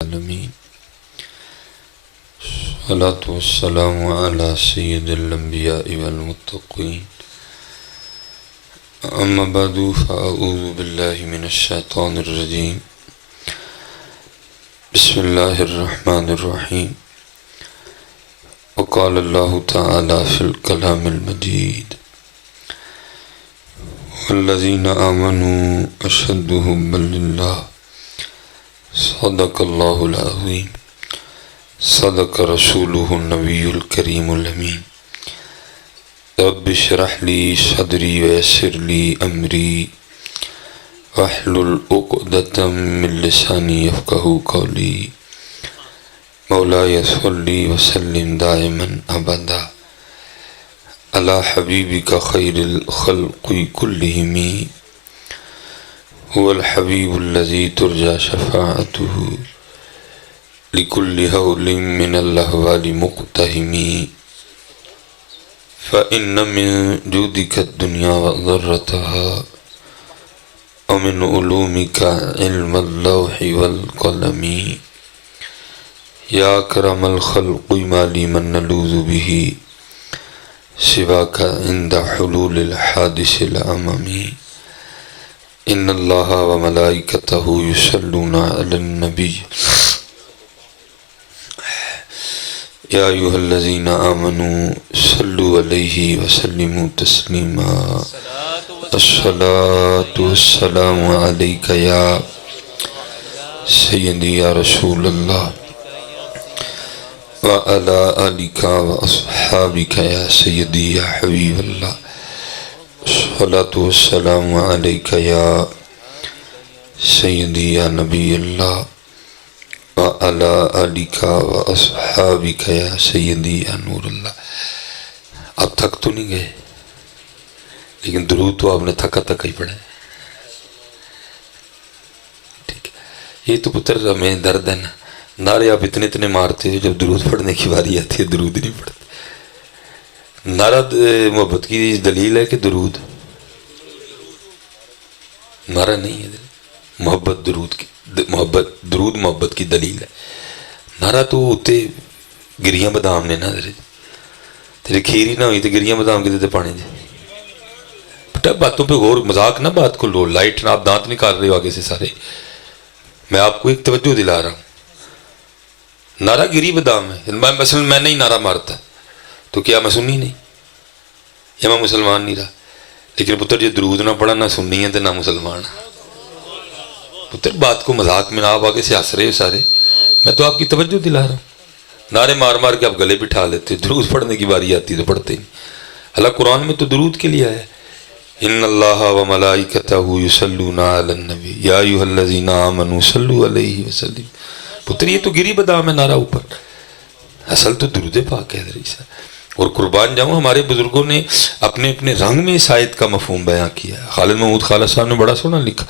العالمین الصلاة والسلام علی سید الانبیاء والمتقین اما بعد فاعوذ باللہ من الشیطان الرجیم بسم اللہ الرحمن الرحیم وقال اللہ تعالی فی الکلام المجید والذین آمنوا اشد حبا للہ صدق اللہ العظیم صدق رسولہ النبی الکریم الامین رب اشرح لی صدری ویسر لی امری واحلل عقدۃ من لسانی یفقہوا قولی مولاي صلی وسلم دائما ابدا علی حبیبک خیر الخلق کلہم هو الحبیب الذی ترجى شفاعته لكل هول من الأهوال مقتهم فإن من جودك الدنيا وضرتها ومن علومك علم اللوح والقلم يا أكرم الخلق ما لي من نلوذ به سواك عند حلول الحادث الأمم ان اللہ وملائکتہ یصلون علی النبی یا ایھا الذین آمنوا صلوا علیہ وسلموا تسلیما الصلاة والسلام علیک یا سیدی یا رسول اللہ وعلی آلک واصحابک یا سیدی یا حبیب اللہ الصلاة والسلام علیک یا سیدی یا نبی اللہ وعلی آلک واصحابک یا سیدی یا نور اللہ۔ آپ تھک تو نہیں گئے، لیکن درود تو آپ نے تھکا ہی پڑھا ہے، ٹھیک ہے۔ یہ تو پتر ہمیں درد ہے نا، نعرے آپ اتنے مارتے ہو، جب درود پڑھنے کی باری آتی ہے درود نہیں پڑھتے۔ نعرہ محبت کی دلیل ہے کہ درود نعرہ نہیں ہے، محبت درود کی درود محبت کی دلیل ہے۔ نعرہ تو ہوتے گریاں بدام نے نا، تیرے کھیری نہ ہوئی تو گریاں بدام کے دیتے پانے دے بیٹا، باتوں پہ غور، مذاق نہ بات کو لو، لائٹ نہ آپ دانت نکال رہے ہو آگے سے سارے، میں آپ کو ایک توجہ دلا رہا ہوں۔ نعرہ گری بدام ہے، مثلا میں نہیں نعرہ مارتا تو کیا میں سنی نہیں یا میں مسلمان نہیں رہا؟ لیکن پتر جو درود نہ پڑھا، نہ سننی ہے تو نہ مسلمان۔ پتر بات کو مذاق میں نہ آپ آگے سے ہنس رہے ہو سارے، میں تو آپ کی توجہ دلا رہا ہوں۔ نعرے مار کے آپ گلے بٹھا لیتے، درود پڑھنے کی باری آتی تو پڑھتے نہیں۔ اللہ قرآن میں تو درود کے لیے ہے، ان اللہ وملائکتہ یصلون علی النبی یا ایھا الذین آمنوا صلوا علیہ وسلم۔ پتر یہ تو گری بدام ہے نعرہ اوپر، اصل تو درود پاک ہے حضرت صاحب۔ اور قربان جاؤں، ہمارے بزرگوں نے اپنے رنگ میں اس آیت کا مفہوم بیان کیا ہے۔ خالد محمود خالد صاحب نے بڑا سونا لکھا،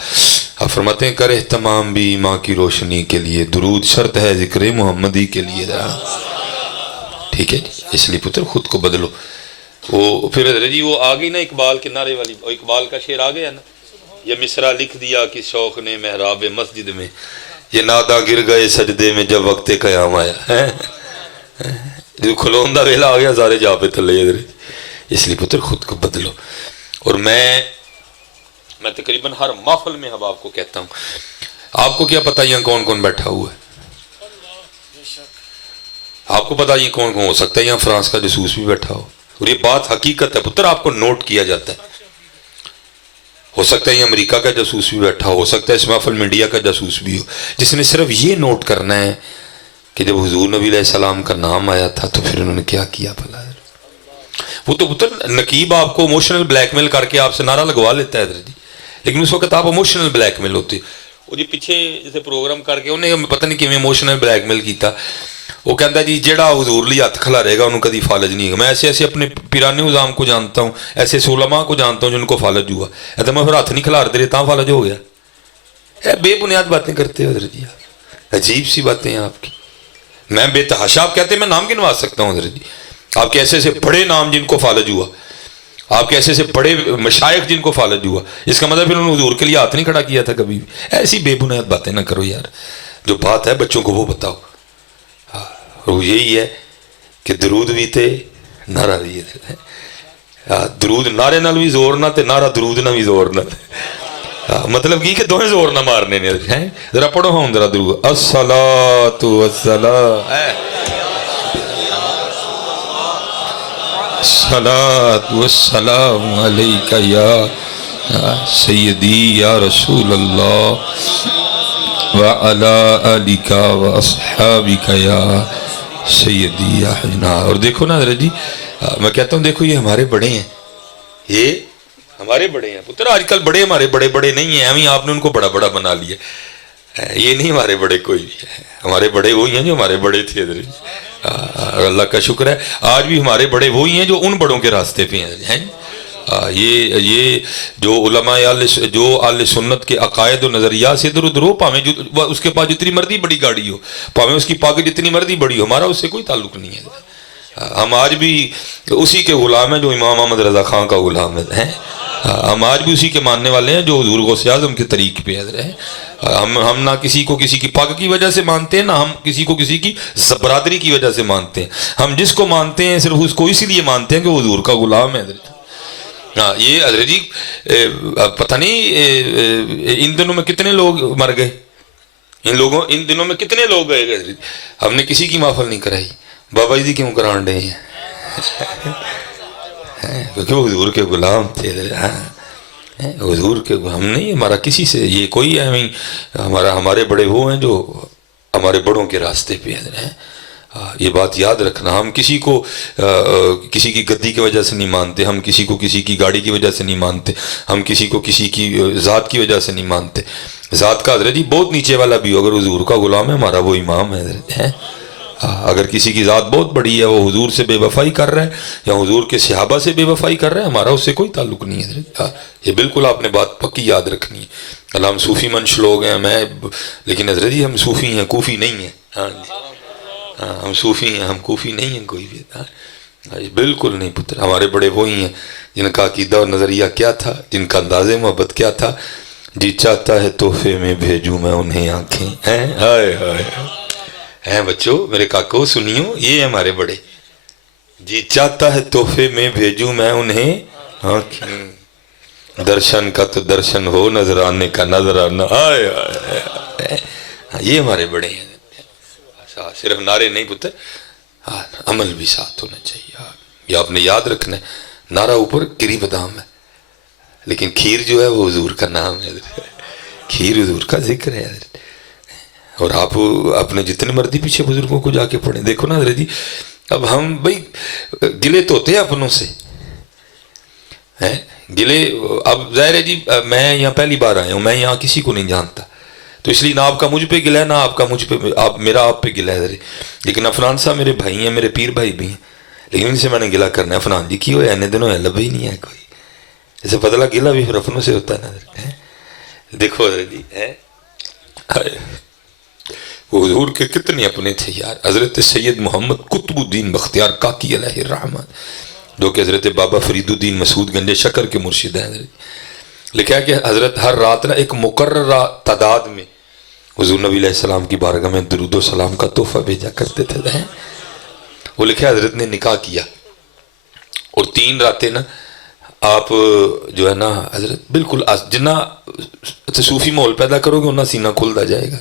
آپ فرماتے ہیں کر اہتمام بھی ماں کی روشنی کے لیے، درود شرط ہے ذکر محمدی کے لیے۔ ٹھیک ہے جی، اس لیے پتر خود کو بدلو۔ وہ پھر حضرت جی وہ آ گئی نا اقبال کے نعرے والی، اقبال کا شعر آ گیا نا، یہ مصرع لکھ دیا کہ شوق نے محراب مسجد میں، یہ نادا گر گئے سجدے میں جب وقت قیام آیا ہے، جو کھلون دا ویلا آ گیا سارے جا پہ تھلے ادھر۔ اس لیے پتر خود کو بدلو۔ اور میں تقریباً ہر محفل میں اب آپ کو کہتا ہوں، آپ کو کیا پتہ یہاں کون کون بیٹھا ہوا ہے؟ آپ کو پتہ یہ کون کون ہو سکتا ہے؟ یہاں فرانس کا جاسوس بھی بیٹھا ہو، اور یہ بات حقیقت ہے پتر، آپ کو نوٹ کیا جاتا ہے۔ ہو سکتا ہے یہ امریکہ کا جاسوس بھی بیٹھا ہو سکتا ہے اس محفل میں انڈیا کا جاسوس بھی ہو، جس نے صرف یہ نوٹ کرنا ہے کہ جب حضور نبی علیہ السلام کا نام آیا تھا تو پھر انہوں نے کیا کیا بھلا۔ وہ تو پتر نقیب آپ کو ایموشنل بلیک میل کر کے آپ سے نعرہ لگوا لیتا ہے حضرت جی، لیکن اس وقت آپ ایموشنل بلیک میل ہوتے۔ وہ جی پیچھے جیسے پروگرام کر کے انہیں پتہ نہیں کیویں ایموشنل بلیک میل کیتا، وہ کہتا جی جیڑا حضور لی ہاتھ کھلا رہے گا انہوں کدی فالج نہیں ہوگا۔ میں ایسے اپنے پیرانی نظام کو جانتا ہوں، ایسے علماء کو جانتا ہوں جن کو فالج ہوا ہے، تو میں پھر ہاتھ نہیں کھلارتے رہے تاں فالج ہو گیا۔ بے بنیاد باتیں کرتے ہو حضرت جی، عجیب سی باتیں ہیں آپ کی۔ میں بے تحاشا، آپ کہتے ہیں میں نام گنوا سکتا ہوں حضرت جی، آپ کے ایسے بڑے نام جن کو فالج ہوا، آپ کے ایسے بڑے مشائخ جن کو فالج ہوا، اس کا مطلب پھر انہوں نے حضور کے لیے ہاتھ نہیں کھڑا کیا تھا کبھی بھی۔ ایسی بے بنیاد باتیں نہ کرو یار، جو بات ہے بچوں کو وہ بتاؤ. اور وہ یہی ہے کہ درود بھی تے نعرہ بھی ہے. درود نعرے نال بھی زور نہ تے نعرہ درود نہ بھی زور نہ. مطلب کی کہ دونوں زور نہ مارنے نے. ذرا پڑھو ہوں ذرا درود. الصلاۃ والسلام الصلاۃ والسلام علیک یا سیدی یا رسول اللہ وعلی آلک واصحابک یا سیدی یا حسنا. اور دیکھو نا حضرت جی میں کہتا ہوں دیکھو یہ ہمارے بڑے ہیں, یہ ہمارے بڑے ہیں پتر. آج کل بڑے ہمارے بڑے بڑے نہیں ہیں, ہمیں آپ نے ان کو بڑا بڑا بنا لیا. یہ نہیں ہمارے بڑے کوئی بھی ہے, ہمارے بڑے وہی ہیں جو ہمارے بڑے تھے حضرت جی. اللہ کا شکر ہے آج بھی ہمارے بڑے وہی ہیں جو ان بڑوں کے راستے پہ ہیں. یہ جو علماء جو اہل سنت کے عقائد و نظریات سے ادھر ادھر ہو, پاویں جو اس کے پاس جتنی مرضی بڑی گاڑی ہو, پاویں اس کی پاگے جتنی مرضی بڑی ہو, ہمارا اس سے کوئی تعلق نہیں ہے. ہم آج بھی اسی کے غلام ہیں جو امام احمد رضا خان کا غلام ہے. ہم آج بھی اسی کے ماننے والے ہیں جو حضور غوث اعظم کے طریق پہ ہیں. ہم نہ کسی کو کسی کی پاک کی وجہ سے مانتے ہیں, نہ ہم کسی کو کسی کی برادری کی وجہ سے مانتے ہیں. ہم جس کو مانتے ہیں صرف اس کو اسی لیے مانتے ہیں کہ وہ حضور کا غلام ہے. یہ حضرت جی پتہ نہیں ان دنوں میں کتنے لوگ مر گئے, ان دنوں میں کتنے لوگ گئے حضرت. ہم نے کسی کی محفل نہیں کرائی. بابا جی کیوں کران رہے ہیں؟ کیونکہ وہ حضور کے غلام تھے. حضور کے ہم نہیں, ہمارا کسی سے یہ کوئی ہے نہیں. ہمارے بڑے وہ ہیں جو ہمارے بڑوں کے راستے پہ ہیں. یہ بات یاد رکھنا. ہم کسی کو کسی کی گدی کی وجہ سے نہیں مانتے, ہم کسی کو کسی کی گاڑی کی وجہ سے نہیں مانتے, ہم کسی کو کسی کی ذات کی وجہ سے نہیں مانتے. ذات کا حضرت جی بہت نیچے والا بھی ہو, اگر حضور کا غلام ہے ہمارا وہ امام ہے حضرت ہے. اگر کسی کی ذات بہت بڑی ہے, وہ حضور سے بے وفائی کر رہا ہے یا حضور کے صحابہ سے بے وفائی کر رہا ہے, ہمارا اس سے کوئی تعلق نہیں ہے حضرت. یہ بالکل آپ نے بات پکی یاد رکھنی ہے. اللہ ہم صوفی منش لوگ ہیں میں, لیکن حضرت جی ہم صوفی ہیں, کوفی نہیں ہیں. ہاں ہم صوفی ہیں, ہم کوفی نہیں ہیں کوئی بھی. بالکل نہیں پتر. ہمارے بڑے وہی ہیں جن کا عقیدہ اور نظریہ کیا تھا, جن کا انداز محبت کیا تھا. جی چاہتا ہے تحفے میں بھیجوں میں انہیں آنکھیں. ہائے ہائے ہیں بچوں میرے کاکو سنیو, یہ ہمارے بڑے. جی چاہتا ہے تحفے میں بھیجوں میں انہیں آنکھیں, درشن کا تو درشن ہو, نظر آنے کا نظر آنا. یہ ہمارے بڑے ہیں. صرف نعرے نہیں پتر, عمل بھی ساتھ ہونا چاہیے. یہ آپ نے یاد رکھنا ہے. نعرہ اوپر گری بادام ہے, لیکن کھیر جو ہے وہ حضور کا نام ہے. کھیر حضور کا ذکر ہے. اور آپ اپنے جتنے مرضی پیچھے بزرگوں کو جا کے پڑھیں. دیکھو نا حضرت جی اب ہم بھائی گلے تو ہوتے ہیں اپنوں سے گلے. اب ظاہر ہے جی میں یہاں پہلی بار آیا ہوں, میں یہاں کسی کو نہیں جانتا, تو اس لیے نہ آپ کا مجھ پہ گلہ ہے, نہ آپ کا مجھ پہ میرا آپ پہ گلہ ہے حضرت. لیکن افنان صاحب میرے بھائی ہیں, میرے پیر بھائی بھی ہیں, لیکن ان سے میں نے گلہ کرنا ہے. افنان جی کی ہوئے اینے دنوں ہے لبے ہی نہیں ہے کوئی. جیسے بدلا گلہ بھی پھر اپنوں سے ہوتا ہے نا حضرت. دیکھو حضرت جی وہ حضور کے کتنے اپنے تھے یار. حضرت سید محمد قطب الدین بختیار کاکی علیہ الرحمہ, جو کہ حضرت بابا فرید الدین مسعود گنج شکر کے مرشد ہیں حضرت. لکھا ہے کہ حضرت ہر رات نہ ایک مقررہ تعداد میں حضور نبی علیہ السلام کی بارگاہ میں درود و سلام کا تحفہ بھیجا کرتے تھے. وہ لکھا ہے حضرت نے نکاح کیا اور 3 راتیں نا آپ جو ہے نا حضرت بالکل جنہ صوفی ماحول پیدا کرو گے انہا سینہ کھلتا جائے گا.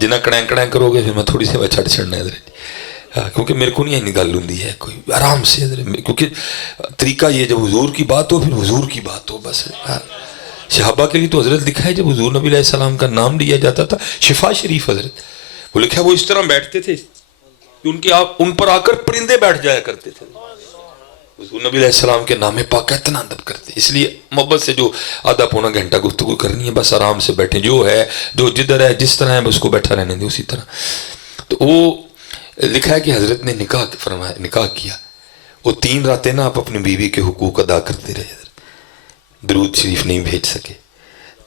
جنہ کڑیں کڑیں کرو گے پھر میں تھوڑی سی چھڑ چھڑنا ہے حضرت. کیونکہ میرے کو نہیں نگال ہوندی ہے کوئی آرام سے حضرت, کیونکہ طریقہ یہ جب حضور کی بات ہو پھر حضور کی بات ہو بس. صحابہ کے لیے تو حضرت لکھا ہے جب حضور نبی علیہ السلام کا نام لیا جاتا تھا شفا شریف حضرت, وہ لکھا ہے وہ اس طرح بیٹھتے تھے کہ ان پر آ کر پرندے بیٹھ جایا کرتے تھے. حضور نبی علیہ السلام کے نام پاک کا اتنا ادب کرتے, اس لیے محبت سے جو آدھا پونا گھنٹہ گفتگو کرنی ہے بس آرام سے بیٹھیں, جو ہے جو جدھر ہے جس طرح ہے بس کو بیٹھا رہنے دیں اسی طرح. تو وہ لکھا ہے کہ حضرت نے نکاح کیا, وہ 3 راتیں نا آپ اپنی بیوی کے حقوق ادا کرتے رہے حضرت, درود شریف نہیں بھیج سکے.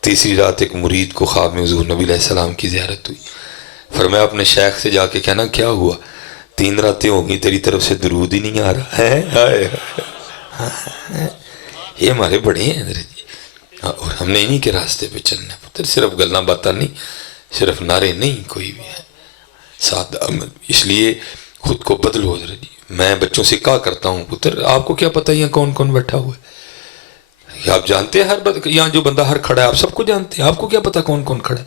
تیسری رات ایک مرید کو خواب میں حضور نبی علیہ السلام کی زیارت ہوئی. فرمایا اپنے شیخ سے جا کے کہنا کیا ہوا, 3 راتیں ہو گئی تیری طرف سے درود ہی نہیں آ رہا ہے. یہ ہمارے بڑے ہیں حضرت جی, اور ہم نے انہی کے راستے پہ چلنا ہے پتر, صرف گلنا باتاں نہیں. صرف نعرے نہیں کوئی بھی ہے، سادہ عمل. اس لیے خود کو بدلو حضرت جی. میں بچوں سے کہا کرتا ہوں پتر آپ کو کیا پتہ یہاں کون کون بیٹھا ہوا ہے؟ آپ جانتے ہیں یہاں جو بندہ ہر کھڑا ہے آپ سب کو جانتے ہیں، آپ کو کیا پتہ کون کون کھڑا ہے؟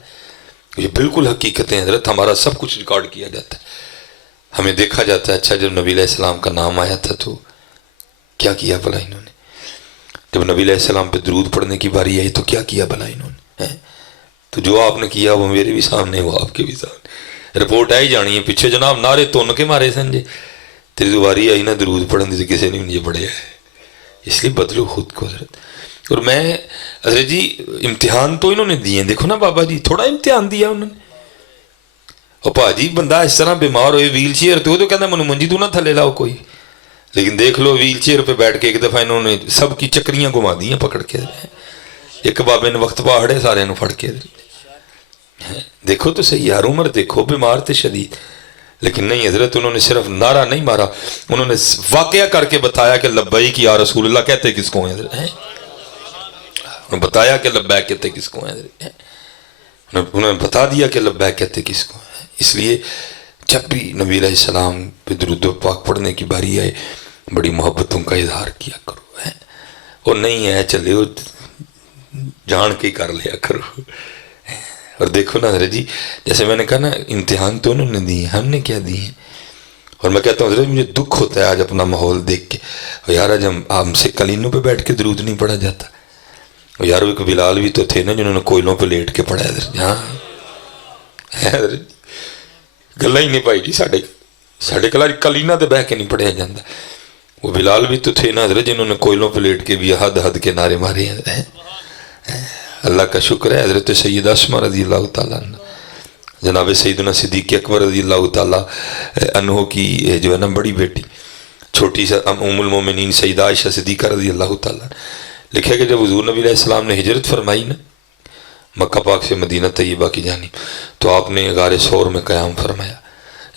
یہ بالکل حقیقت ہے حضرت. ہمارا سب کچھ ریکارڈ کیا جاتا ہے، ہمیں دیکھا جاتا ہے. اچھا جب نبی علیہ السلام کا نام آیا تھا تو کیا کیا بھلا انہوں نے؟ جب نبی علیہ السلام پہ درود پڑھنے کی باری آئی تو کیا کیا بھلا انہوں نے؟ تو جو آپ نے کیا وہ میرے بھی سامنے، وہ آپ کے بھی سامنے. رپورٹ آئی جانی ہے پیچھے جناب نعرے تن کے مارے سن جی، تیری دوباری آئی نا درود پڑھن دی کسی نے مجھے پڑھیا ہے. اس لیے بدلو خود کو حضرت. اور میں حضرت جی امتحان تو انہوں نے دیے ہیں، دیکھو نا بابا جی تھوڑا امتحان دیا انہوں نے. اور پا جی بندہ اس طرح بیمار ہوئے ویل چیئر تو وہ کہنا منو منجی تو نہ تھلے لاؤ کوئی، لیکن دیکھ لو ویل چیئر پہ بیٹھ کے ایک دفعہ انہوں نے سب کی چکریاں گھما دی ہیں پکڑ کے. ایک بابے نے وقت پہاڑے سارے نو پھڑ کے. دیکھو تو صحیح یار عمر دیکھو بیمار تھے شدید، لیکن نہیں حضرت انہوں نے صرف نعرہ نہیں مارا، انہوں نے واقعہ کر کے بتایا کہ لبیک یا رسول اللہ کہتے کس کو ہیں حضرت. انہوں نے بتایا کہ لبیک کہتے کس کو ہیں حضرت. انہوں نے بتا دیا کہ لبیک کہتے کس کو ہیں. اس لیے جب بھی نبی علیہ السلام پہ درود و پاک پڑھنے کی باری آئے بڑی محبتوں کا اظہار کیا کرو. اور نہیں ہے چلے وہ جان کے کر لیا کرو. اور دیکھو نا حضرت جی جیسے میں نے کہا نا امتحان تو انہوں نے دیے، ہم نے کیا دیے. اور میں کہتا ہوں حضرت مجھے دکھ ہوتا ہے آج اپنا ماحول دیکھ کے. اور یار آج ہم سے کلینوں پہ بیٹھ کے درود نہیں پڑھا جاتا. اور یار ایک بلال بھی تو تھے نا جنہوں نے کوئلوں پہ لیٹ کے پڑھا حضرت. ہاں حضرت گلا ہی نہیں پائی جی ساڑھے کلینا تو بہ کے نہیں پڑھیا جاتا. وہ بلال بھی تو تھے نا حضرت جنہوں نے کوئلوں پہ لیٹ کے بھی حد کے نعرے مارے ہیں. اللہ کا شکر ہے حضرت سید اسما رضی اللہ تعالیٰ عنہ، جناب سیدنا صدیق اکبر رضی اللہ تعالیٰ عنہ کی جو ہے نا بڑی بیٹی چھوٹی سا ام المومنین سیدہ عائشہ صدیقہ رضی اللہ تعالیٰ لکھا کہ جب حضور نبی علیہ السلام نے ہجرت فرمائی نا مکہ پاک سے مدینہ طیبہ کی جانب، تو آپ نے غار ثور میں قیام فرمایا.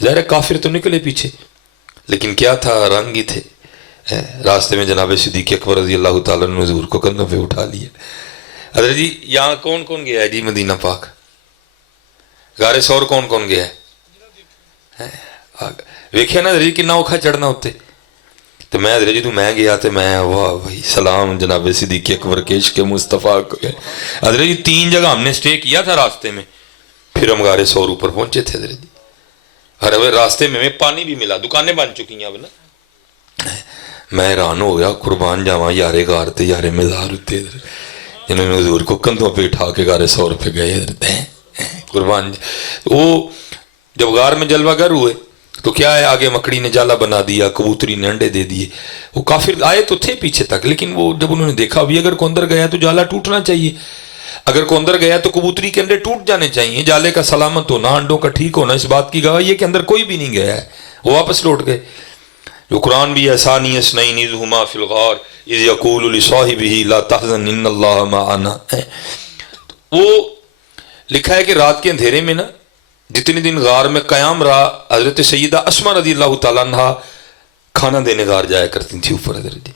ظاہر کافر تو نکلے پیچھے، لیکن کیا تھا رنگ ہی تھے. راستے میں جناب صدیق اکبر رضی اللہ تعالیٰ نے حضور کو کندھوں پہ اٹھا لیا. حضرت جی یہاں کون کون گیا ہے جی مدینہ پاک؟ غار ثور کون کون گیا ہے؟ ویکھیا نا حضرت جی کنا اوکھا چڑھنا ہوتے. تو میں حضرت جی تو میں گیا تو میں واہ بھائی سلام جناب صدیق اکبر کے عشق مصطفیٰ کو. حضرت جی 3 جگہ ہم نے سٹے کیا تھا راستے میں، پھر ہم غار ثور اوپر پہنچے تھے حضرت جی. ہر راستے میں پانی بھی ملا، دکانیں بن چکی ہیں اب نا. میں حیران ہو گیا قربان جاواں یارے غار تے یارے مزار ہوتے جنہوں نے حضور کو کندھوں پہ اٹھا کے غار ثور پہ گئے قربان. وہ جب غار میں جلوہ گر ہوئے تو کیا ہے آگے مکڑی نے جالا بنا دیا، کبوتری نے انڈے دے دیے. وہ کافر آئے تو تھے پیچھے تک، لیکن وہ جب انہوں نے دیکھا بھی اگر کو اندر گیا تو جالا ٹوٹنا چاہیے، اگر کو اندر گیا تو کبوتری کے انڈے ٹوٹ جانے چاہیے. جالے کا سلامت ہونا، انڈوں کا ٹھیک ہونا اس بات کی گواہی ہے کہ اندر کوئی بھی نہیں گیا ہے. وہ واپس لوٹ گئے. جو قرآن بھی ہے ثانی اثنین اذ ہما فی الغار اذ یقول لصاحبہ لا تحزن ان اللہ معنا. وہ لکھا ہے کہ رات کے اندھیرے میں نا جتنے دن غار میں قیام رہا حضرت سیدہ اسما رضی اللہ تعالیٰ عنہ کھانا دینے غار جایا کرتی تھی اوپر حضرت جی.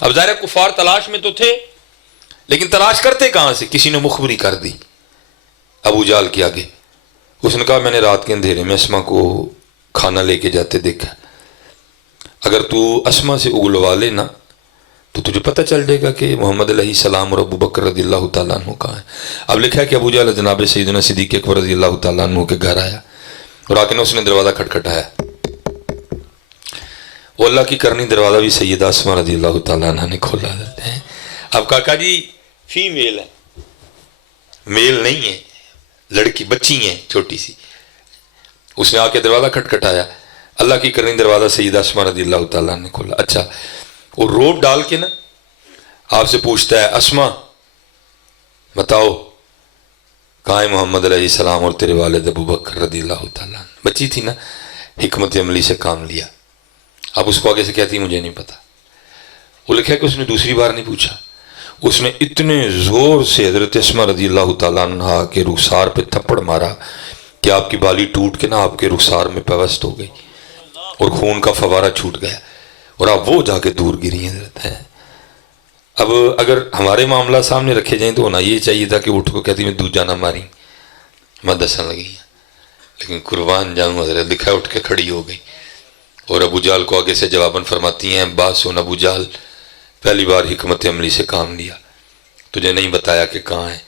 اب ظاہر کفار تلاش میں تو تھے، لیکن تلاش کرتے کہاں سے؟ کسی نے مخبری کر دی ابو جہل کے آگے. اس نے کہا میں نے رات کے اندھیرے میں اسما کو کھانا لے کے جاتے دیکھا، اگر تو اسما سے اگلوا لے نا تو تجھے پتہ چل جائے گا کہ محمد علیہ السلام اور ابو بکر رضی اللہ تعالیٰ عنہ کہاں ہے. اب لکھا ہے کہ ابو جہل جناب سیدنا صدیق اکبر رضی اللہ تعالیٰ عنہ کے گھر آیا اور آکے نے اس نے دروازہ کھٹکھٹایا. وہ اللہ کی کرنی دروازہ بھی سیدہ اسما رضی اللہ تعالیٰ عنہ نے کھولا دیتے ہیں. اب کاکا جی فیمیل ہے، میل نہیں ہے، لڑکی بچی ہیں چھوٹی سی. اس نے آ کے دروازہ کھٹکھٹایا، اللہ کی کرنی دروازہ سیدہ اسما رضی اللہ تعالیٰ نے کھولا. اچھا وہ روب ڈال کے نا آپ سے پوچھتا ہے اسما بتاؤ کہاں ہے محمد علیہ السلام اور تیرے والد ابو بکر رضی اللہ تعالیٰ. بچی تھی نا، حکمت عملی سے کام لیا. اب اس کو آگے سے کہتی مجھے نہیں پتا. وہ لکھا ہے کہ اس نے دوسری بار نہیں پوچھا، اس نے اتنے زور سے حضرت اسما رضی اللہ تعالیٰ عنہ کے رخسار پہ تھپڑ مارا کہ آپ کی بالی ٹوٹ کے نا آپ کے رخسار میں پیوست ہو گئی اور خون کا فوارہ چھوٹ گیا اور آپ وہ جا کے دور گری ہیں. اب اگر ہمارے معاملہ سامنے رکھے جائیں تو ہونا یہ چاہیے تھا کہ اٹھ کو کہتی میں دوجا نہ ماری، میں دسن لگی ہوں، لیکن قربان جاؤں حضرت لکھا اٹھ کے کھڑی ہو گئی اور ابو جہل کو آگے سے جواباً فرماتی ہیں بات سن ابو جہل، پہلی بار حکمت عملی سے کام لیا، تجھے نہیں بتایا کہ کہاں ہے،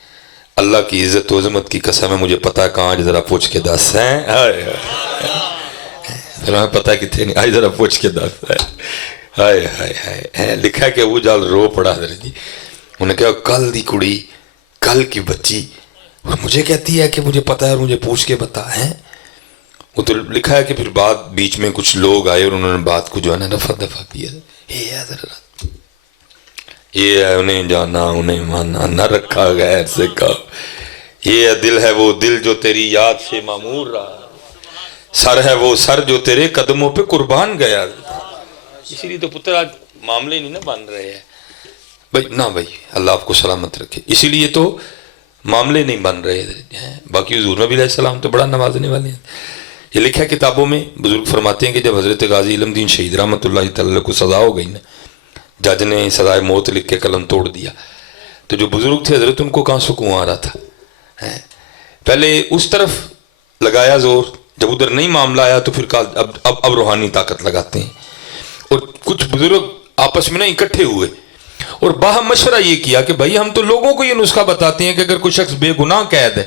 اللہ کی عزت و عظمت کی قسم ہے مجھے پتا ہے کہاں، آج ذرا پوچھ کے دس ہیں، پھر ہمیں پتا کتنے نہیں، آج ذرا پوچھ کے دس ہے، ہائے ہائے ہائے، لکھا ہے کہ ابو جہل رو پڑا حضرت جی، انہوں نے کہا کل دی کڑی، کل کی بچی اور مجھے کہتی ہے کہ مجھے پتا ہے اور مجھے پوچھ کے بتا ہے۔ وہ تو لکھا ہے کہ پھر بعد بیچ میں کچھ لوگ آئے اور انہوں نے بات کو جو ہے نا رفع دفع کیا، یہ ہے حضرت، یہ ہے انہیں جانا انہیں مانا نہ رکھا غیر سے کہا، یہ دل ہے وہ دل جو تیری یاد سے معمور رہا، سر ہے وہ سر جو تیرے قدموں پہ قربان گیا۔ اسی لیے تو پتر آج معاملے نہیں نا بن رہے ہیں بھائی، نہ بھائی اللہ آپ کو سلامت رکھے، اسی لیے تو معاملے نہیں بن رہے ہیں، باقی حضور نبی علیہ السلام تو بڑا نوازنے والے ہیں۔ یہ لکھا ہے کتابوں میں، بزرگ فرماتے ہیں کہ جب حضرت غازی علم دین شہید رحمۃ اللہ تعالی کو سزا ہو گئی نا، جج نے سزائے موت لکھ کے قلم توڑ دیا، تو جو بزرگ تھے حضرت ان کو کہاں سکون آ رہا تھا، پہلے اس طرف لگایا زور، جب ادھر نہیں معاملہ آیا تو پھر اب روحانی طاقت لگاتے ہیں، اور کچھ بزرگ آپس میں نا اکٹھے ہوئے اور باہم مشورہ یہ کیا کہ بھائی ہم تو لوگوں کو یہ نسخہ بتاتے ہیں کہ اگر کوئی شخص بے گناہ قید ہے،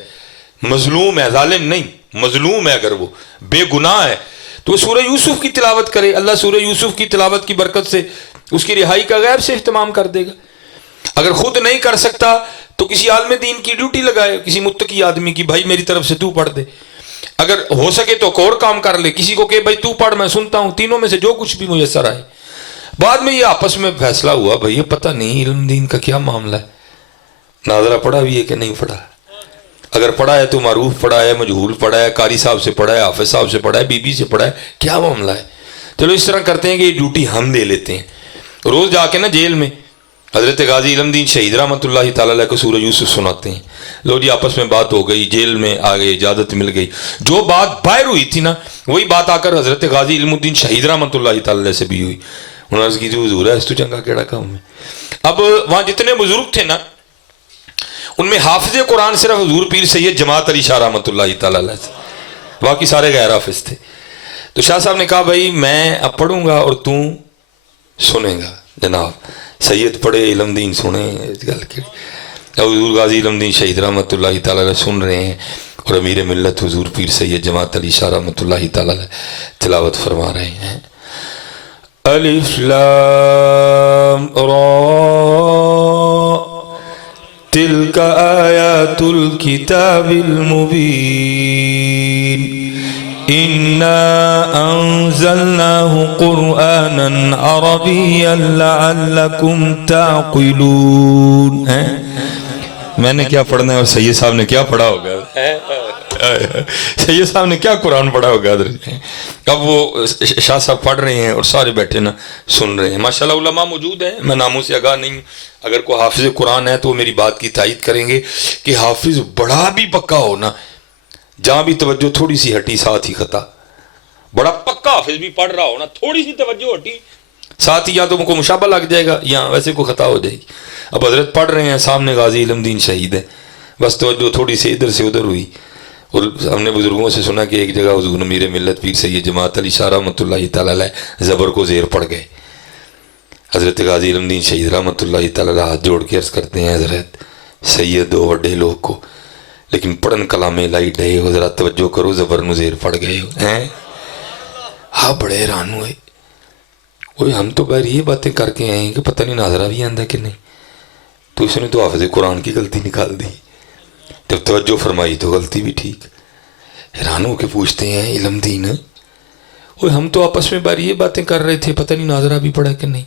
مظلوم ہے، ظالم نہیں، مظلوم ہے، اگر وہ بے گناہ ہے تو وہ سورہ یوسف کی تلاوت کرے، اللہ سورہ یوسف کی تلاوت کی برکت سے اس کی رہائی کا غیب سے اہتمام کر دے گا۔ اگر خود نہیں کر سکتا تو کسی عالم دین کی ڈیوٹی لگائے، کسی متقی آدمی کی، بھائی میری طرف سے تو پڑھ دے، اگر ہو سکے تو اور کام کر لے، کسی کو کہ بھائی تو پڑھ میں سنتا ہوں، تینوں میں سے جو کچھ بھی میسر آئے۔ بعد میں یہ آپس میں فیصلہ ہوا بھائی یہ پتہ نہیں علم دین کا کیا معاملہ ہے، ناظرہ پڑھا بھی ہے کہ نہیں پڑھا، اگر پڑھا ہے تو معروف پڑھا ہے، مجہول پڑھا ہے، قاری صاحب سے پڑھا ہے، حافظ صاحب سے پڑھا ہے، بی بی سے پڑھا ہے، کیا معاملہ ہے؟ چلو اس طرح کرتے ہیں کہ یہ ڈیوٹی ہم دے لیتے ہیں، روز جا کے نا جیل میں حضرت غازی علم دین شہید رحمۃ اللہ تعالی علیہ کو سورہ یوسف سناتے ہیں، لو جی آپس میں بات ہو گئی، جیل میں آ گئے، اجازت مل گئی، جو بات باہر ہوئی تھی نا وہی بات آ کر حضرت غازی علم الدین شہید رحمۃ اللہ تعالی علیہ سے بھی ہوئی، انہوں نے عرض کی تھی حضور ہے اس تو چنگا کیڑا کام ہے۔ اب وہاں جتنے بزرگ تھے نا ان میں حافظ قرآن صرف حضور پیر سید جماعت علی شاہ رحمۃ اللہ تعالی علیہ سے، باقی سارے غیر حافظ تھے۔ تو شاہ صاحب نے کہا بھائی میں اب پڑھوں گا اور تو سنے گا، جناب سید پڑھے علم دین سنے، گل کی حضور غازی علم دین شہید رحمۃ اللہ تعالی علیہ سن رہے ہیں اور امیر ملت حضور پیر سید جماعت علی شاہ رحمۃ اللہ تعالی علیہ تلاوت فرما رہے ہیں، الف لام را تلک آیات الکتاب المبین انا انزلناه قرآنا عربیا لعلکم تعقلون۔ میں نے کیا پڑھنا ہے اور سید صاحب نے کیا پڑھا ہوگا، سید صاحب نے کیا قرآن پڑھا ہوگا۔ اب وہ شاہ صاحب پڑھ رہے ہیں اور سارے بیٹھے نا سن رہے ہیں، ماشاءاللہ علماء موجود ہیں، میں ناموں سے آگاہ نہیں ہوں، اگر کوئی حافظ قرآن ہے تو وہ میری بات کی تائید کریں گے کہ حافظ بڑا بھی پکا ہو نا، جہاں بھی توجہ تھوڑی سی ہٹی ساتھ ہی خطا، بڑا پکا حافظ بھی پڑھ رہا ہو نا، تھوڑی سی توجہ ہٹی ساتھ ہی یا تو کو مشابہ لگ جائے گا یا ویسے کو خطا ہو جائے گی۔ اب حضرت پڑھ رہے ہیں، سامنے غازی علم دین شہید ہے، بس توجہ تھوڑی سی ادھر سے ادھر ہوئی، اور ہم نے بزرگوں سے سنا کہ ایک جگہ حضور امیر ملت پیر سید جماعت علی شاہ رحمۃ اللہ تعالی علیہ زبر کو زیر پڑ گئے، حضرت غازی علم دین شہید رحمۃ اللہ تعالی علیہ ہاتھ جوڑ کے عرض کرتے ہیں حضرت سید دو وڈے لوگ کو لیکن پڑھن کلامے لائی ڈے ہو، ذرا توجہ کرو زبر نو زیر پڑ گئے ہو ہیں۔ ہاں بڑے حیران ہوئے، وہ ہم تو باہر یہ باتیں کر کے آئے ہیں کہ پتہ نہیں ناظرہ بھی آندہ کہ نہیں، تو اس نے تو حافظ قرآن کی غلطی نکال دی، جب توجہ فرمائی تو غلطی بھی ٹھیک۔ حیران ہو کے پوچھتے ہیں علم دین وہ ہم تو آپس میں باہر یہ باتیں کر رہے تھے، پتہ نہیں ناظرہ بھی پڑھا کہ نہیں،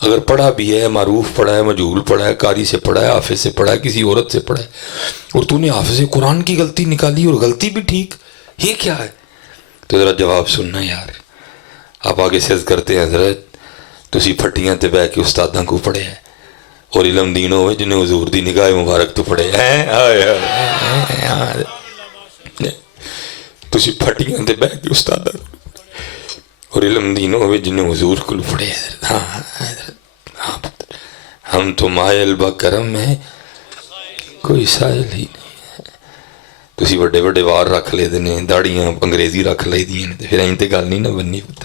اگر پڑھا بھی ہے، معروف پڑھا ہے، مجہول پڑھا ہے، قاری سے پڑھا ہے، حافظ سے پڑھا ہے، کسی عورت سے پڑھا ہے، اور تو نے حافظ قرآن کی غلطی نکالی اور غلطی بھی ٹھیک، یہ کیا ہے؟ تو ذرا جواب سننا یار۔ آپ آگے سے عرض کرتے ہیں حضرت تسی پھٹیاں تے بہ کے استاداں کو پڑھے ہیں اور علم دین ہوئے جنہیں حضور دی نگاہ مبارک تو پڑھے ہیں، تسی پھٹیاں تے بہ کے استاداں اور علم دین ہوئے جنہیں حضور کو پڑھے ہیں۔ ہاں ہم تو مائل با کرم ہیں، کوئی سائل ہی نہیں ہے، ਤੁਸੀਂ ਵੱਡੇ ਵੱਡੇ ਵਾਰ ਰੱਖ ਲਏ ਨੇ, ਦਾੜੀਆਂ ਅੰਗਰੇਜ਼ੀ ਰੱਖ ਲਈਆਂ ਨੇ, ਤੇ ਫਿਰ ਐਂ ਤੇ ਗੱਲ ਨਹੀਂ ਨਾ ਬੰਨੀ ਪੁੱਤ।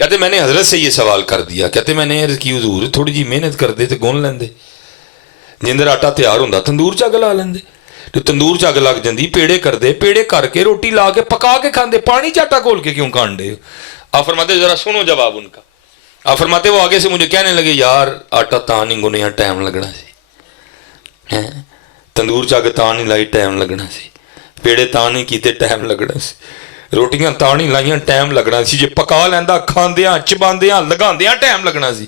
کہتے میں نے حضرت سے یہ سوال کر دیا، کہتے میں نے عرض کی حضور تھوڑی جی محنت کر دے تو گن لیندے، جندر آٹا تیار ہوندا تندور چ اگ لا لیندے، تو تندور چ اگ لگ جاندی، پیڑے کر دے، پیڑے کر کے روٹی لا کے پکا کے کھاندے، پانی چ آٹا کھول کے کیوں کھانڈے؟ آپ فرماتے ذرا سنو جواب ان کا، آپ فرماتے وہ آگے سے مجھے کہنے لگے یار آٹا تاں نہیں گنیا ٹائم لگنا سی، تندور چ اگ تاں نہیں لائی ٹائم لگنا سی، پیڑے تاں نہیں کیتے ٹائم لگنا سی، روٹیاں تاں نہیں لائیاں ٹائم لگنا سی، جے پکا لیندہ کھاندیاں چباندیاں لگاندیاں ٹائم لگنا سی،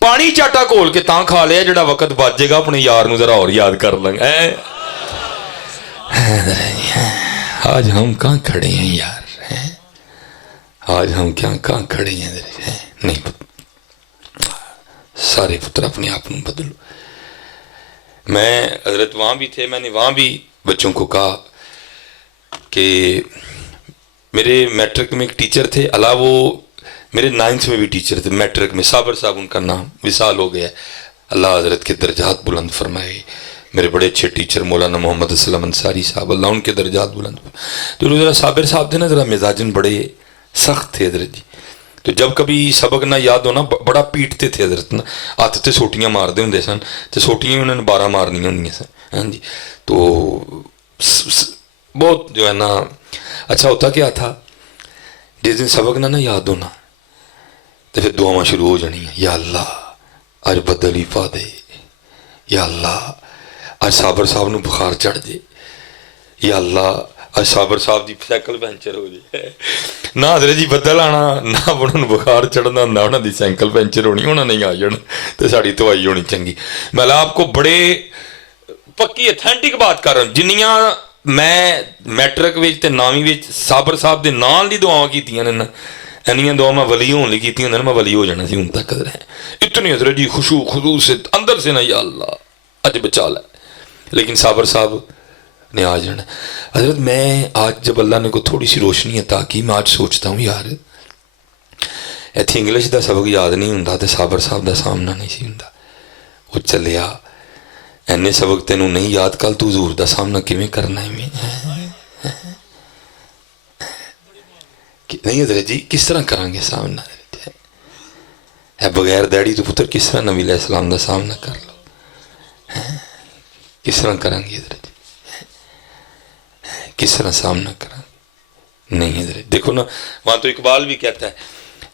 پانی چاٹا کھول کے تاں کھا لیا جڑا وقت بچ جائے گا اپنے یار نو ذرا اور یاد کر لیں گے۔ آج ہم کہاں کھڑے ہیں یار، آج ہم کہاں کھڑے ہیں؟ نہیں، سارے پتر اپنے آپ کو بدلو۔ میں حضرت وہاں بھی تھے، میں نے وہاں بھی بچوں کو کہا کہ میرے میٹرک میں ایک ٹیچر تھے، اللہ وہ میرے 9th میں بھی ٹیچر تھے، میٹرک میں صابر صاحب ان کا نام، وصال ہو گیا، اللہ حضرت کے درجات بلند فرمائے، میرے بڑے اچھے ٹیچر مولانا محمد اسلم انصاری صاحب، اللہ ان کے درجات بلند فرمائے۔ تو ذرا صابر صاحب تھے نا، ذرا مزاجن بڑے سخت تھے حضرت جی، تو جب کبھی سبق نہ یاد ہونا بڑا پیٹتے تھے حضرت نا، ہاتھ تے سوٹیاں مار دے ہوندے سن، تو سوٹیاں انہوں نے 12 مارنی ہوندیاں سن، ہاں جی، تو بہت جو ہے نا اچھا ہوتا کیا تھا، جس دن سبق نہ یاد ہونا تو پھر دعاواں شروع ہو جانی ہیں، یا اللہ اج بدل ہی پا دے، یا اللہ اج صابر صاحب نو بخار چڑھ دے، یا اللہ اج صابر صاحب دی سائیکل پنچر ہو جائے، نہ حضرت جی بدل آنا، نہ انہوں نے بخار چڑھنا، نہ انہوں دی سائیکل پنچر ہونی، انہوں نے آ جانا تو ساری دوائی ہونی چنگی۔ میں آپ کو بڑے پکی اتھینٹک بات کر رہا ہوں، جنیاں میں میٹرک وچ تے 9ویں وچ صابر صاحب دے نام دی دعاواں کیتیاں نے نا، اینیاں دعا میں ولی ہون لی کیتیاں نے، میں ولی ہو جانا سی ہن تک ہے، اتنی حضرت جی خشوع خضوع سے اندر سے نا، یا اللہ اج بچا لے، لیکن صابر صاحب نے آ جانا۔ حضرت میں آج جب اللہ نے کو تھوڑی سی روشنی عطا کی، میں آج سوچتا ہوں یار ایتھے انگلش دا سبق یاد نہیں ہوندا تے صابر صاحب دا سامنا نہیں سی ہوندا، وہ چلیا اینے سبق تینوں نہیں یاد، کل تو حضور دا سامنا کیویں کرنا ہے؟ نہیں حضرت جی کس طرح کریں گے سامنا؟ ہے بغیر دیڑی تو پتر کس طرح نبی علیہ السلام دا سامنا کر لو، کس طرح کریں گے حضرت جی، کس طرح سامنا کریں گے؟ نہیں حضرت دیکھو نا، وہاں تو اقبال بھی کہتا ہے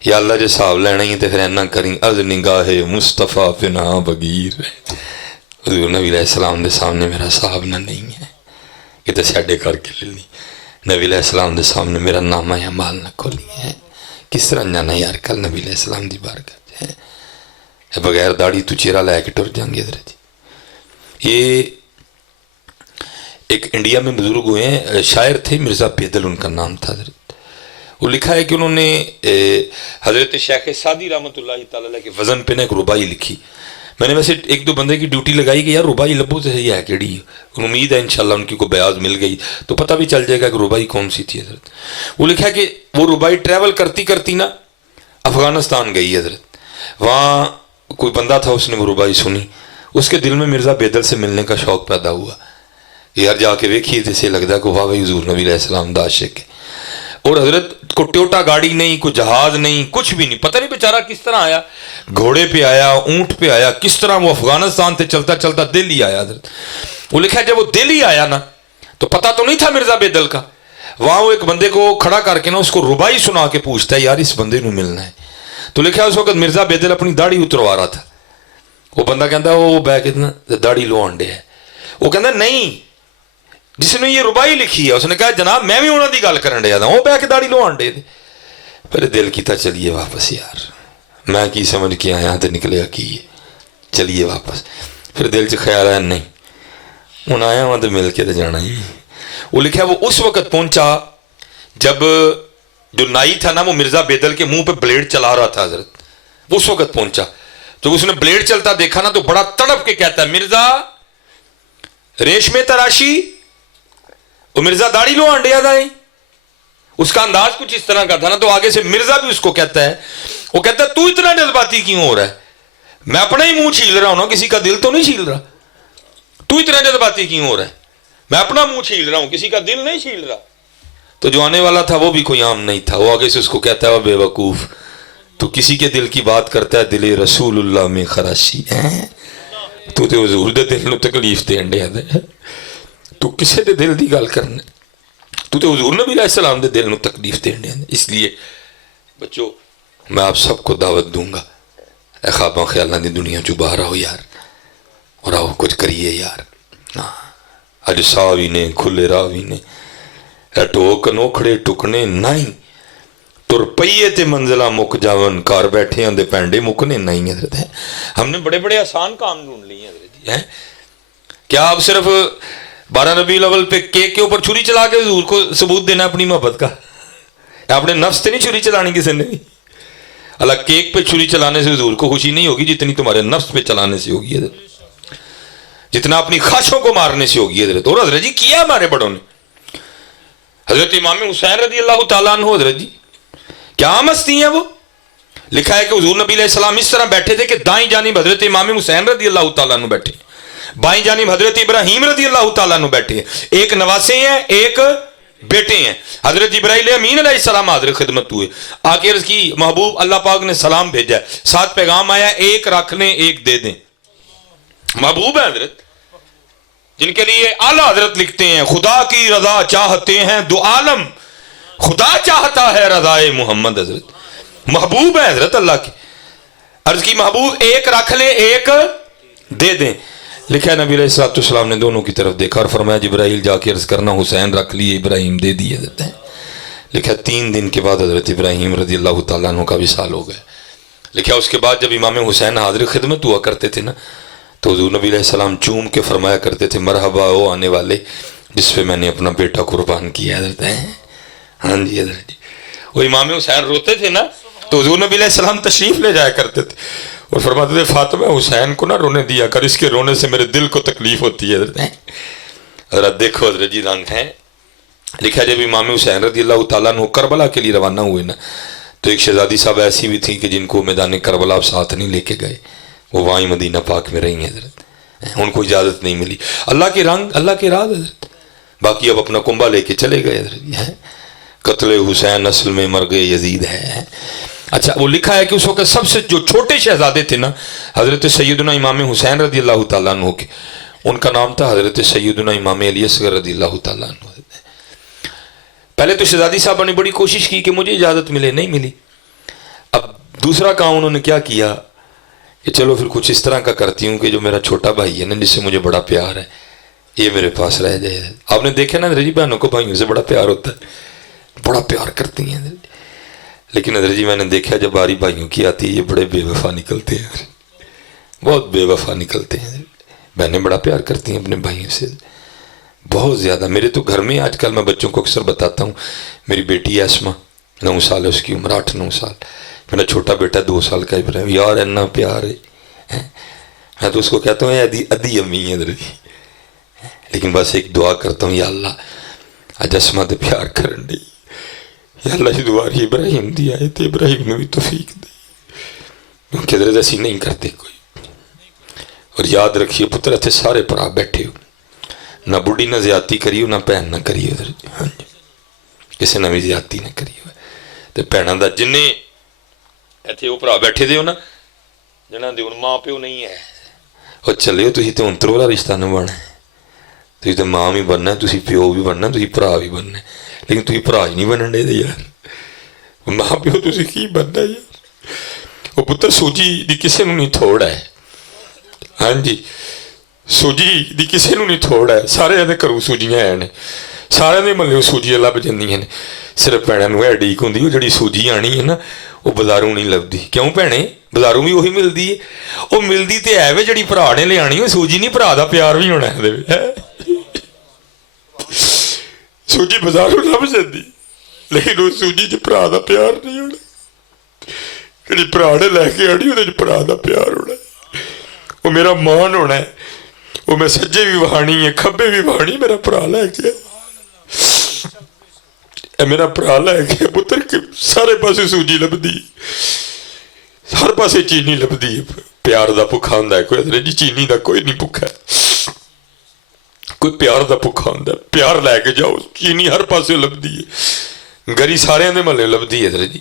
یا اللہ جو صاحب لینا ہی تو پھر اینا کریں، از نگاہ مصطفیٰ فنا بغیر، حضور نبی علیہ السلام دے سامنے میرا صاحب نہ نہیں ہے، یہ تو سیڈے کر کے لے لی، نبی علیہ السلام دے سامنے میرا نامہ یا مال نہ کھولی ہے، کس طرح جانا یار کل نبی علیہ السلام دی بارگاہ ہے، بغیر داڑھی تو چہرہ لے کے ٹر جائیں گے حضرت جی۔ یہ ایک انڈیا میں بزرگ ہوئے ہیں، شاعر تھے، مرزا بیدل ان کا نام تھا حضرت، وہ لکھا ہے کہ انہوں نے حضرت شیخ سعدی رحمۃ اللہ تعالیٰ علیہ کے وزن پہ نا ایک ربائی لکھی، میں نے ویسے ایک دو بندے کی ڈیوٹی لگائی کہ یار ربائی لبو تو صحیح ہے کیڑی، امید ہے انشاءاللہ ان کی کوئی بیاض مل گئی تو پتہ بھی چل جائے گا کہ ربائی کون سی تھی حضرت۔ وہ لکھا ہے کہ وہ ربائی ٹریول کرتی کرتی نا افغانستان گئی حضرت، وہاں کوئی بندہ تھا، اس نے وہ ربائی سنی، اس کے دل میں مرزا بیدل سے ملنے کا شوق پیدا ہوا، یار جا کے ویکھیے تو سے لگتا ہے کہ واہ بھائی حضور نبی علیہ السلام دا عاشق ہے، اور حضرت کو ٹیوٹا گاڑی نہیں، کوئی جہاز نہیں، کچھ بھی نہیں، پتہ نہیں بیچارہ کس طرح آیا، گھوڑے پہ آیا، اونٹ پہ آیا، کس طرح وہ افغانستان سے چلتا چلتا دہلی آیا حضرت۔ وہ لکھا ہے جب وہ دہلی آیا نا تو پتہ تو نہیں تھا مرزا بیدل کا، وہاں وہ ایک بندے کو کھڑا کر کے نا اس کو ربائی سنا کے پوچھتا ہے یار اس بندے نو ملنا ہے، تو لکھا ہے اس وقت مرزا بیدل اپنی داڑھی اتروا رہا تھا، وہ بندہ کہتا وہ بہ کے داڑھی لو آنڈے ہے، وہ کہتا نہیں جس نے یہ ربائی لکھی ہے، اس نے کہا جناب میں بھی انہوں دی گل کرن ڈیا تھا، وہ بہ کے داڑھی لو آنڈے دے، پھر دل کیتا چلیے واپس یار میں کی سمجھ کے آیا تو نکلیا کی چلیے واپس، پھر دل چ خیال آیا نہیں ہوں آیا وہاں تو مل کے تو جانا ہی۔ وہ لکھا وہ اس وقت پہنچا جب جو نائی تھا نا وہ مرزا بیدل کے منہ پہ بلیڈ چلا رہا تھا حضرت، وہ اس وقت پہنچا، جب اس نے بلیڈ چلتا دیکھا نا تو بڑا تڑپ کے کہتا ہے مرزا ریشمے تراشی، وہ مرزا داڑھی لو آنڈیا دائیں، اس کا انداز کچھ اس طرح کا تھا نا، تو آگے سے مرزا بھی اس کو کہتا ہے، وہ کہتا ہے تو اتنا جذباتی کیوں ہو رہا ہے، میں اپنا ہی منہ چھیل رہا ہوں نا، کسی کا دل تو نہیں چھیل رہا، تو اتنا جذباتی کیوں ہو رہا ہے، میں اپنا منہ چھیل رہا ہوں کسی کا دل نہیں چھیل رہا۔ تو جو آنے والا تھا وہ بھی کوئی عام نہیں تھا، وہ آگے سے اس کو کہتا ہے وہ بے وقوف تو کسی کے دل کی بات کرتا ہے دل رسول اللہ میں خراشی ہے، تو تے حضور دے دل نو تکلیف دین دیا ہے، تو کسے دے دل دی گل کرنا، تو تے حضور نبی علیہ السلام دے دل نو تکلیف دین دیا ہے۔ اس لیے بچوں میں آپ سب کو دعوت دوں گا، اے خواباں خیالاں دی دنیا چوں باہر آؤ یار، اور آؤ کچھ کریے یار۔ اج ساوی نے کھلے راوی نے اے ٹوک نوکھڑے ٹکنے نہیں، تر پئیے تے منزلہ مک جاون، کار بیٹھے ہیں دے پینڈے مکنے نہیں۔ حضرت ہے ہم نے بڑے بڑے آسان کام ڈھونڈ لیے حضرت جی، ہیں کیا آپ صرف 12 ربیع الاول پہ کیک کے اوپر چھری چلا کے حضور کو ثبوت دینا اپنی محبت کا؟ اپنے نفس تے نہیں چھری چلانی کسی نے بھی؟ اللہ کیک پہ چھری چلانے سے حضور کو خوشی نہیں ہوگی جتنی تمہارے نفس پہ چلانے سے ہوگی حضرت، جتنا اپنی خواہشوں کو مارنے سے ہوگی حضرت۔ اور حضرت جی کیا ہمارے بڑوں نے، حضرت امام حسین رضی اللہ تعالیٰ عنہ حضرت جی کیا مستی ہیں وہ؟ لکھا ہے کہ حضور نبی علیہ السلام اس طرح بیٹھے تھے کہ دائیں جانب حضرت امام حسین رضی اللہ تعالیٰ عنہ بیٹھے، بائیں جانب حضرت ابراہیم رضی اللہ تعالیٰ عنہ بیٹھے ہیں، ایک نواسے ہیں ایک بیٹے ہیں۔ حضرت جبرائیل امین علیہ السلام حاضر خدمت ہوئے، آ کے عرض کی محبوب اللہ پاک نے سلام بھیجا ہے، ساتھ پیغام آیا ایک رکھ لیں ایک دے دیں۔ محبوب ہے حضرت جن کے لیے اعلیٰ حضرت لکھتے ہیں خدا کی رضا چاہتے ہیں دو عالم، خدا چاہتا ہے رضائے محمد۔ حضرت محبوب ہے حضرت اللہ کی، عرض کی محبوب ایک رکھ لیں ایک دے دیں۔ لکھا ہے نبی علیہ السلام نے دونوں کی طرف دیکھا اور فرمایا جبرائیل جا کے عرض کرنا حسین رکھ لیے ابراہیم دے دیے۔ حضرت ہے لکھا 3 دن کے بعد حضرت ابراہیم رضی اللہ تعالیٰ عنہ کا وصال ہو گیا۔ لکھا اس کے بعد جب امام حسین حاضر خدمت ہوا کرتے تھے نا تو حضور نبی علیہ السلام چوم کے فرمایا کرتے تھے مرحبا او آنے والے جس پہ میں نے اپنا بیٹا قربان کیا۔ حضرت ہے ہاں جی حضرت جی، وہ امام حسین روتے تھے نا تو حضور نبی علیہ السلام تشریف لے جایا کرتے تھے اور فرماتے تھے فاطمہ حسین کو نہ رونے دیا کر، اس کے رونے سے میرے دل کو تکلیف ہوتی ہے۔ حضرت حضرت دیکھو حضرت جی رنگ ہے۔ لکھا جب امام حسین رضی اللہ تعالیٰ عنہ کربلا کے لیے روانہ ہوئے نا تو ایک شہزادی صاحب ایسی بھی تھی کہ جن کو میدان کربلا آپ ساتھ نہیں لے کے گئے، وہ وہیں مدینہ پاک میں رہی ہیں حضرت، ان کو اجازت نہیں ملی۔ اللہ کے رنگ اللہ کے راز حضرت، باقی اب اپنا کنبہ لے کے چلے گئے حضرت۔ قتل حسین اصل میں مرگ یزید ہے۔ اچھا وہ لکھا ہے کہ اس وقت سب سے جو چھوٹے شہزادے تھے نا حضرت سیدنا امام حسین رضی اللہ تعالیٰ عنہ کے، ان کا نام تھا حضرت سیدنا امام علی اصغر رضی اللہ تعالیٰ عنہ۔ پہلے تو شہزادی صاحبہ نے بڑی کوشش کی کہ مجھے اجازت ملے، نہیں ملی۔ اب دوسرا کام انہوں نے کیا کیا کہ چلو پھر کچھ اس طرح کا کرتی ہوں کہ جو میرا چھوٹا بھائی ہے نا جس سے مجھے بڑا پیار ہے یہ میرے پاس رہ جائے۔ آپ نے دیکھا نا حضرت جی بہنوں کو بھائیوں سے بڑا پیار ہوتا ہے، بڑا پیار کرتی ہیں حضرت، لیکن حضرت جی میں نے دیکھا جب باری بھائیوں کی آتی ہے یہ بڑے بے وفا نکلتے ہیں، بہت بے وفا نکلتے ہیں۔ بہنیں بڑا پیار کرتی ہیں اپنے بھائیوں سے بہت زیادہ۔ میرے تو گھر میں آج کل میں بچوں کو اکثر بتاتا ہوں، میری بیٹی اسما 9 سال ہے اس کی عمر، 8-9 سال، میرا چھوٹا بیٹا 2 سال کا ابراہیم، یار اتنا پیار ہے، میں تو اس کو کہتا ہوں ادھی امی ہے حضرت جی، لیکن بس ایک دعا کرتا ہوں یا اللہ اج اسما تے پیار کرن دی، یا اللہ جی دوباری ابراہیم دی آئے تو ابراہیم نے بھی توفیق دی، کیونکہ حضرت ایسی نہیں کرتے کوئی۔ اور یاد رکھیے پتر اتنے سارے پرا بیٹھے ہو، نہ بڑھی نہ زیادتی کریو نہ بہن نہ کریو حضرت، ہاں جی کسی نے بھی زیادتی نہ کریو۔ تو بہنوں کا جن اتنے وہ پرا بیٹھے دے ہو نا جنہوں کے ہوں ماں پیو نہیں ہے وہ چلے ہو، تھی تو ہوں ترولا رشتہ نبھانا ہے، تھی تو ماں بھی بننا، تھی پیو بھی بننا، تھی برا بھی بننا، لیکن تھی برا ہی نہیں بنن دے یار، ماں پیو تھی کی بننا یار۔ وہ پتر سوجی دی کسے نو نہیں تھوڑ ہے، ہاں جی سوجی دی کسے نو نہیں تھوڑ ہے، سارے دے گھروں سوجیاں ہیں، سارے دے محلے سوجیاں لب جاندیاں نے، صرف بھیناں نو ہے ڈیک ہوندی، وہ جڑی سوجی آنی ہے نا وہ بازاروں نہیں لبدی۔ کیوں بھینے بازاروں بھی وہی ملتی ہے، وہ ملتی تو ہے وے جڑی بھرا نے لے آنی، وہ سوجی نہیں، بھرا دا پیار بھی ہونا ہے، سوجی بازاروں لب جاندی لیکن وہ سوجی چ بھرا دا پیار نہیں ہونا، جڑی بھرا نے لے کے آنی وہ بھرا دا پیار ہونا، وہ میرا مان ہونا ہے، وہ میں سجے بھی وہانی ہے کھبے بھی وہانی، میرا بھرا لے کے میرا بھرا لے کے پتر سارے پاسے سوجی لبدی، ہر پاسے چینی لبدی، پیار دا بھکھا ہوندا ہے کوئی حضرت جی، چینی دا کوئی نہیں بھکھا ہے، کوئی پیار دا بھکھا ہوندا ہے، پیار لے کے جاؤ، چینی ہر پاسے لبدی ہے، گری سارے دے محلے لبدی ہے حضرت جی،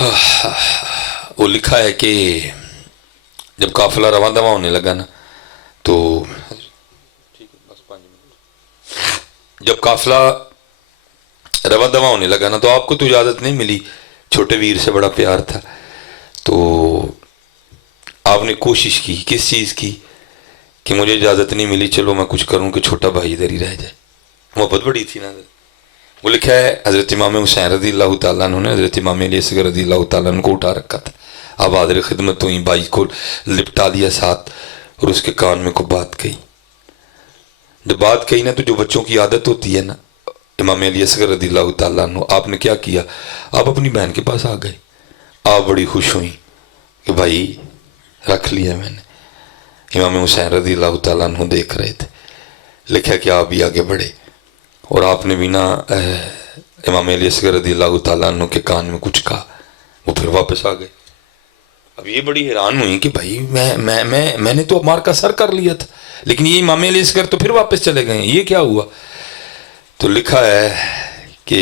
وہ لکھا ہے کہ جب قافلہ رواں دواں ہونے لگا نا تو جب قافلہ رواں دواں ہونے لگا نا تو آپ کو تو اجازت نہیں ملی، چھوٹے ویر سے بڑا پیار تھا، تو آپ نے کوشش کی کس چیز کی کہ مجھے اجازت نہیں ملی، چلو میں کچھ کروں کہ چھوٹا بھائی ادھر ہی رہ جائے. محبت بڑی تھی نا. وہ لکھا ہے حضرت امام حسین رضی اللہ تعالیٰ عنہ نے حضرت امام علی اصغر رضی اللہ تعالیٰ عنہ کو اٹھا رکھا تھا. اب حاضر خدمت ہوئی، بھائی کو لپٹا لیا ساتھ اور اس کے کان میں کو بات کہی. جب بات کہی نا تو جو بچوں کی عادت ہوتی ہے نا، امام علی اصغر رضی اللہ تعالیٰ عنہ آپ نے کیا کیا، آپ اپنی بہن کے پاس آ گئے. آپ بڑی خوش ہوئیں کہ بھائی رکھ لیا میں نے. امام حسین رضی اللہ تعالیٰ عنہ دیکھ رہے تھے. لکھا کہ آپ بھی آگے بڑھے اور آپ نے بھی نا امام علی اصغر رضی اللہ تعالیٰ عنہ کے کان میں کچھ کہا. وہ پھر واپس آ گئے. اب یہ بڑی حیران ہوئی کہ بھائی میں نے تو مار کا سر کر لیا تھا، لیکن یہ امام علی اصغر تو پھر واپس چلے گئے، یہ کیا ہوا؟ تو لکھا ہے کہ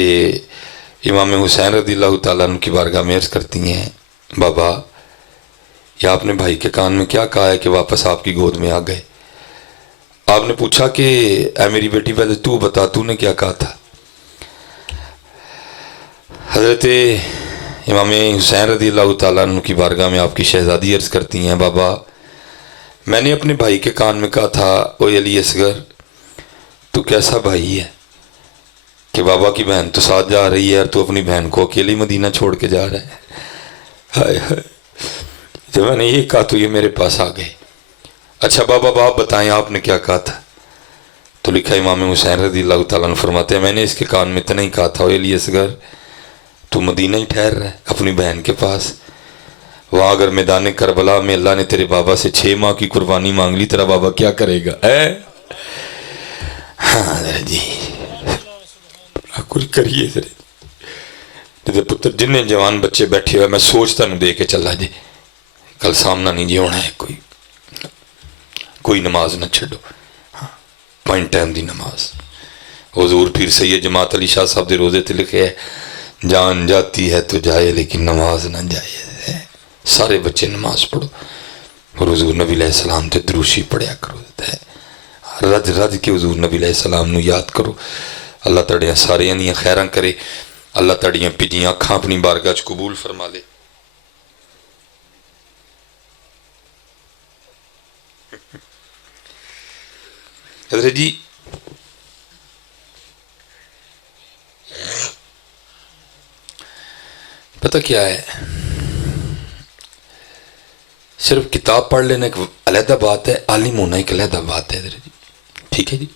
امام حسین رضی اللہ تعالیٰ عنہ کی بارگاہ میں عرض کرتی ہیں، بابا یہ آپ نے بھائی کے کان میں کیا کہا ہے کہ واپس آپ کی گود میں آ گئے؟ آپ نے پوچھا کہ اے میری بیٹی پہلے تو بتا تو نے کیا کہا تھا؟ حضرت امام حسین رضی اللہ تعالیٰ عنہ کی بارگاہ میں آپ کی شہزادی عرض کرتی ہیں، بابا میں نے اپنے بھائی کے کان میں کہا تھا اوے علی اصغر تو کیسا بھائی ہے کہ بابا کی بہن تو ساتھ جا رہی ہے اور تو اپنی بہن کو اکیلی مدینہ چھوڑ کے جا رہا ہے. ہائے ہائے. جب میں نے یہ کہا تو یہ میرے پاس آ گئے. اچھا بابا باپ بتائیں آپ نے کیا کہا تھا؟ تو لکھا امام حسین رضی اللہ تعالیٰ عنہ فرماتے ہیں، میں نے اس کے کان میں اتنا ہی کہا تھا اوے علی اصغر تو مدینہ ہی ٹھہر رہا ہے اپنی بہن کے پاس. وہاں اگر میدان کربلا میں اللہ نے تیرے بابا سے 6 ماہ کی قربانی مانگ لی تیرا بابا کیا کرے گا؟ ہاں جی کچھ کریے ذرا پتر. جن جوان بچے بیٹھے ہوئے میں سوچتا ہوں دے کے چلا جی کل سامنا نہیں جی ہونا ہے، کوئی نماز نہ چھڈو. پوائنٹ ٹائم دی نماز. حضور پیر سید جماعت علی شاہ صاحب دے روزے تے لکھے ہے جان جاتی ہے تو جائے لیکن نماز نہ جائے. سارے بچے نماز پڑھو اور حضور نبی علیہ السلام تے دروشی پڑھیا کرو. رج رج کے حضور نبی علیہ السلام نو یاد کرو. اللہ تڑیاں سارے دیاں خیراں کرے. اللہ تڑیاں پجیاں اکھاں اپنی بارگاہ چ قبول فرما لے. حضرت جی پتہ کیا ہے، صرف کتاب پڑھ لینا ایک علیحدہ بات ہے، عالم ہونا ایک علیحدہ بات ہے. حضرت جی ٹھیک ہے جی،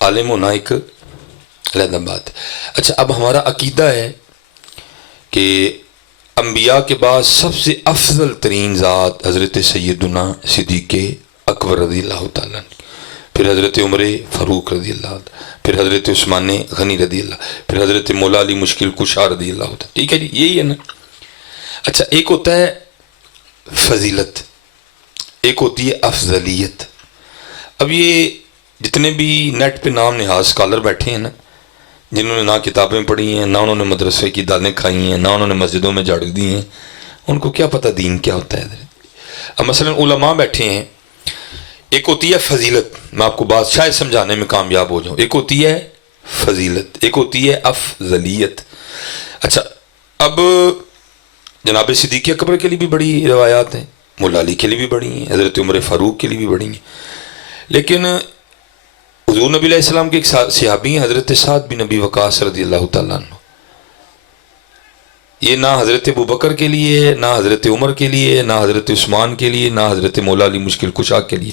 عالم ہونا ایک علیحدہ بات ہے. اچھا اب ہمارا عقیدہ ہے کہ انبیاء کے بعد سب سے افضل ترین ذات حضرت سیدنا صدیق اکبر رضی اللہ تعالیٰ، پھر حضرت عمر فاروق رضی اللہ عنہ، پھر حضرت عثمان غنی رضی اللہ، پھر حضرت مولا علی مشکل کشا رضی اللہ تعالیٰ. ٹھیک ہے جی، یہی ہے نا. اچھا ایک ہوتا ہے فضیلت، ایک ہوتی ہے افضلیت. اب یہ جتنے بھی نیٹ پہ نام نہاد اسکالر بیٹھے ہیں نا، جنہوں نے نہ کتابیں پڑھی ہیں، نہ انہوں نے مدرسے کی دالیں کھائی ہیں، نہ انہوں نے مسجدوں میں جھاڑو دی ہیں، ان کو کیا پتہ دین کیا ہوتا ہے. اب مثلا علماء بیٹھے ہیں، ایک ہوتی ہے فضیلت، میں آپ کو بات شاید سمجھانے میں کامیاب ہو جاؤں. ایک ہوتی ہے فضیلت، ایک ہوتی ہے افضلیت. اچھا اب جناب صدیق اکبر کے لیے بھی بڑی روایات ہیں، مولا علی کے لیے بھی بڑی ہیں، حضرت عمر فاروق کے لیے بھی بڑی ہیں. لیکن حضور نبی علیہ السلام کے ایک صحابی ہیں حضرت سعد بن ابی وقاص رضی اللہ تعالیٰ عنہ. یہ نہ حضرت ابوبکر کے لیے ہے، نہ حضرت عمر کے لیے ہے، نہ حضرت عثمان کے لیے، نہ حضرت مولا علی مشکل کشا کے لیے.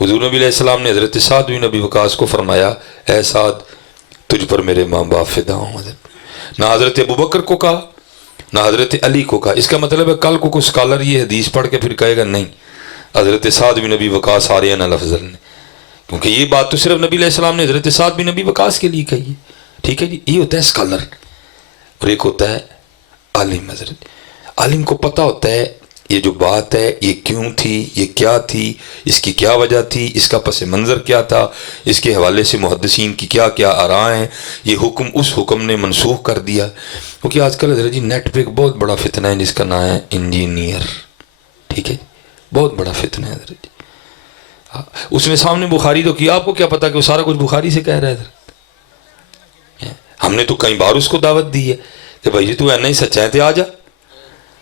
حضور نبی علیہ السلام نے حضرت سعد بن ابی وقاص کو فرمایا اے سعد تجھ پر میرے ماں باپ فدا ہوں. نہ حضرت ابوبکر کو کہا نہ حضرت علی کو کہا. اس کا مطلب ہے کل کو کوئی اسکالر یہ حدیث پڑھ کے پھر کہے گا نہیں حضرت سعد بن ابی وقاص آ رہے ہیں نہ لفظل نے، کیونکہ یہ بات تو صرف نبی علیہ السلام نے حضرت سعد بن ابی وقاص کے لیے کہی ہے. ٹھیک ہے جی، یہ ہوتا ہے اسکالر. اور ایک ہوتا ہے عالم. حضرت عالم کو پتہ ہوتا ہے یہ جو بات ہے یہ کیوں تھی، یہ کیا تھی، اس کی کیا وجہ تھی، اس کا پس منظر کیا تھا، اس کے حوالے سے محدثین کی کیا کیا آراء ہیں، یہ حکم اس حکم نے منسوخ کر دیا. کیونکہ آج کل حضرت جی نیٹ پہ ایک بہت بڑا فتنہ ہے جس کا نام ہے انجینئر. ٹھیک ہے، بہت بڑا فتنہ ہے حضرت جی. اس نے سامنے بخاری تو کیا، آپ کو کیا پتا کہ وہ سارا کچھ بخاری سے کہہ رہا ہے حضرت. ہم نے تو کئی بار اس کو دعوت دی ہے کہ بھائی جی تو اینا ہی سچا ہے تے آ جا،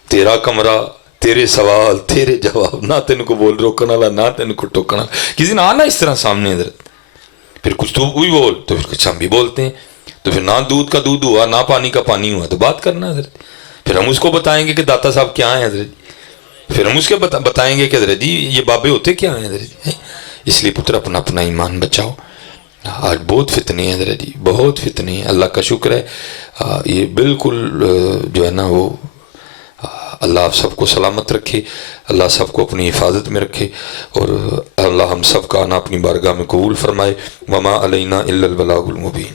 تیرا کمرہ، تیرے سوال، تیرے جواب، نہ تین کو بول روکنا والا، نہ تین کو ٹوکنا. کسی نے آنا اس طرح سامنے حضرت، پھر کچھ تو وہی بول، تو پھر کچھ ہم بھی بولتے ہیں، تو پھر نہ دودھ کا دودھ ہوا، نہ پانی کا پانی ہوا، تو بات کرنا حضرت. پھر ہم اس کو بتائیں گے کہ داتا صاحب کیا ہیں حضرت، پھر ہم اس کے بتائیں گے کہ حضرت جی یہ بابے ہوتے کیا ہیں حضرت جی. اس لیے پتر اپنا اپنا ایمان بچاؤ. آج بہت فتنے ہیں حضرت جی، بہت فتنے ہیں. اللہ کا شکر ہے یہ بالکل جو ہے نا وہ اللہ آپ سب کو سلامت رکھے، اللہ سب کو اپنی حفاظت میں رکھے، اور اللہ ہم سب کا آنا اپنی بارگاہ میں قبول فرمائے. وما علینا الا البلاغ المبین.